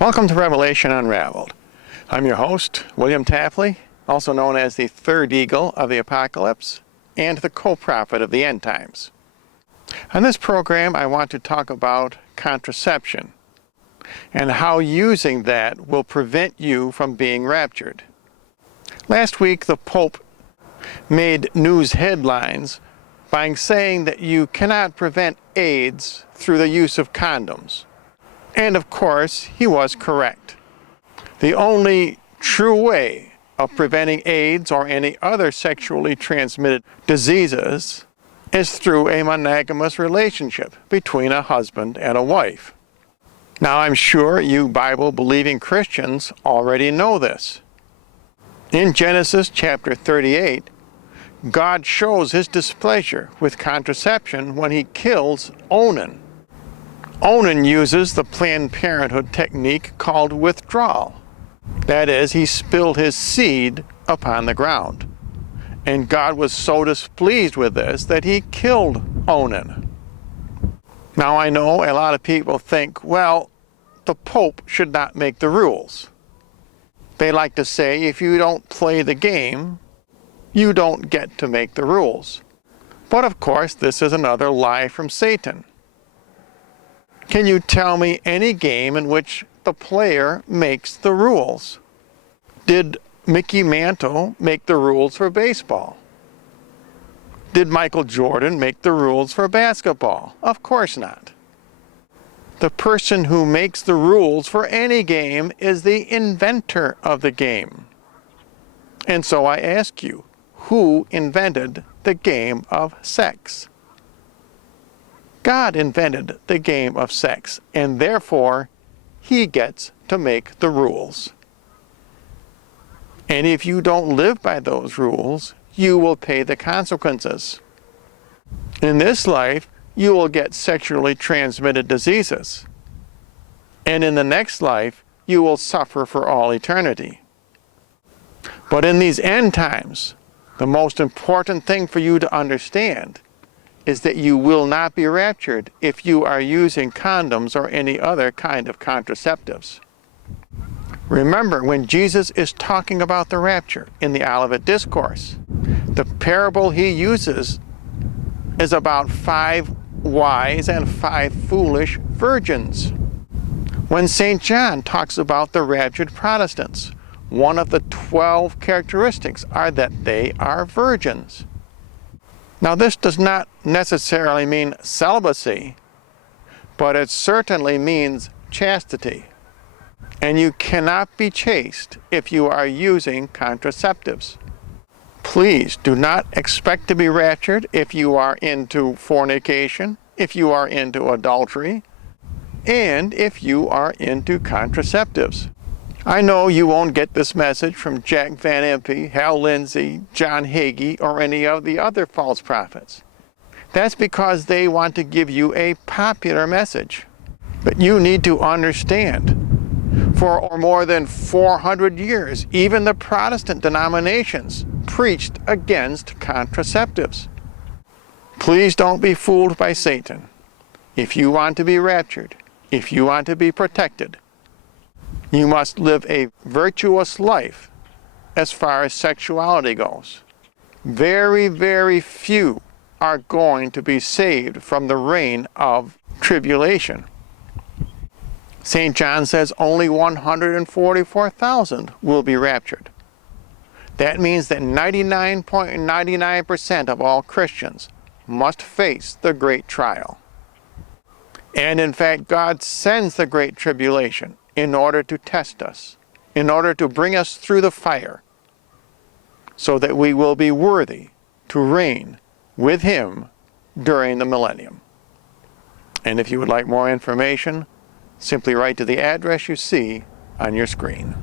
Welcome to Revelation Unraveled. I'm your host, William Tapley, also known as the third eagle of the apocalypse and the co-prophet of the end times. On this program, I want to talk about contraception and how using that will prevent you from being raptured. Last week, the Pope made news headlines by saying that you cannot prevent AIDS through the use of condoms. And of course, he was correct. The only true way of preventing AIDS or any other sexually transmitted diseases is through a monogamous relationship between a husband and a wife. Now, I'm sure you Bible-believing Christians already know this. In Genesis chapter 38, God shows his displeasure with contraception when he kills Onan. Onan uses the Planned Parenthood technique called withdrawal. That is, he spilled his seed upon the ground. And God was so displeased with this that he killed Onan. Now I know a lot of people think, well, the Pope should not make the rules. They like to say, if you don't play the game, you don't get to make the rules. But of course, this is another lie from Satan. Can you tell me any game in which the player makes the rules? Did Mickey Mantle make the rules for baseball? Did Michael Jordan make the rules for basketball? Of course not. The person who makes the rules for any game is the inventor of the game. And so I ask you, who invented the game of sex? God invented the game of sex, and therefore, he gets to make the rules. And if you don't live by those rules, you will pay the consequences. In this life, you will get sexually transmitted diseases. And in the next life, you will suffer for all eternity. But in these end times, the most important thing for you to understand is that you will not be raptured if you are using condoms or any other kind of contraceptives. Remember, when Jesus is talking about the rapture in the Olivet Discourse, the parable he uses is about 5 wise and 5 foolish virgins. When St. John talks about the raptured Protestants, one of the 12 characteristics are that they are virgins. Now, this does not necessarily mean celibacy, but it certainly means chastity. And you cannot be chaste if you are using contraceptives. Please do not expect to be raptured if you are into fornication, if you are into adultery, and if you are into contraceptives. I know you won't get this message from Jack Van Impe, Hal Lindsey, John Hagee, or any of the other false prophets. That's because they want to give you a popular message. But you need to understand, for more than 400 years, even the Protestant denominations preached against contraceptives. Please don't be fooled by Satan. If you want to be raptured, if you want to be protected, you must live a virtuous life as far as sexuality goes. Very, very few are going to be saved from the reign of tribulation. St. John says only 144,000 will be raptured. That means that 99.99% of all Christians must face the great trial. And in fact, God sends the great tribulation in order to test us, in order to bring us through the fire, so that we will be worthy to reign with him during the millennium. And if you would like more information, simply write to the address you see on your screen.